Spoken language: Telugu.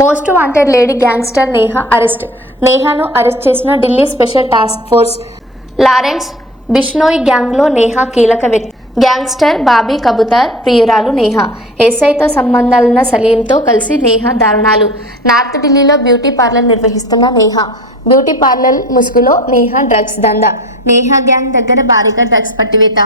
Most wanted lady gangster Neha arrest. నేహాను arrest చేసిన Delhi special task force. Lawrence Bishnoi గ్యాంగ్లో నేహా కీలక వ్యక్తి. గ్యాంగ్స్టర్ బాబీ కబూతర్ ప్రియురాలు నేహా. ఎస్ఐతో సంబంధాలున్న సలీంతో కలిసి నేహా దారుణాలు. నార్త్ ఢిల్లీలో బ్యూటీ పార్లర్ నిర్వహిస్తున్న నేహా. బ్యూటీ పార్లర్ ముసుగులో నేహా డ్రగ్స్ దందా. నేహా గ్యాంగ్ దగ్గర భారీగా డ్రగ్స్ పట్టివేత.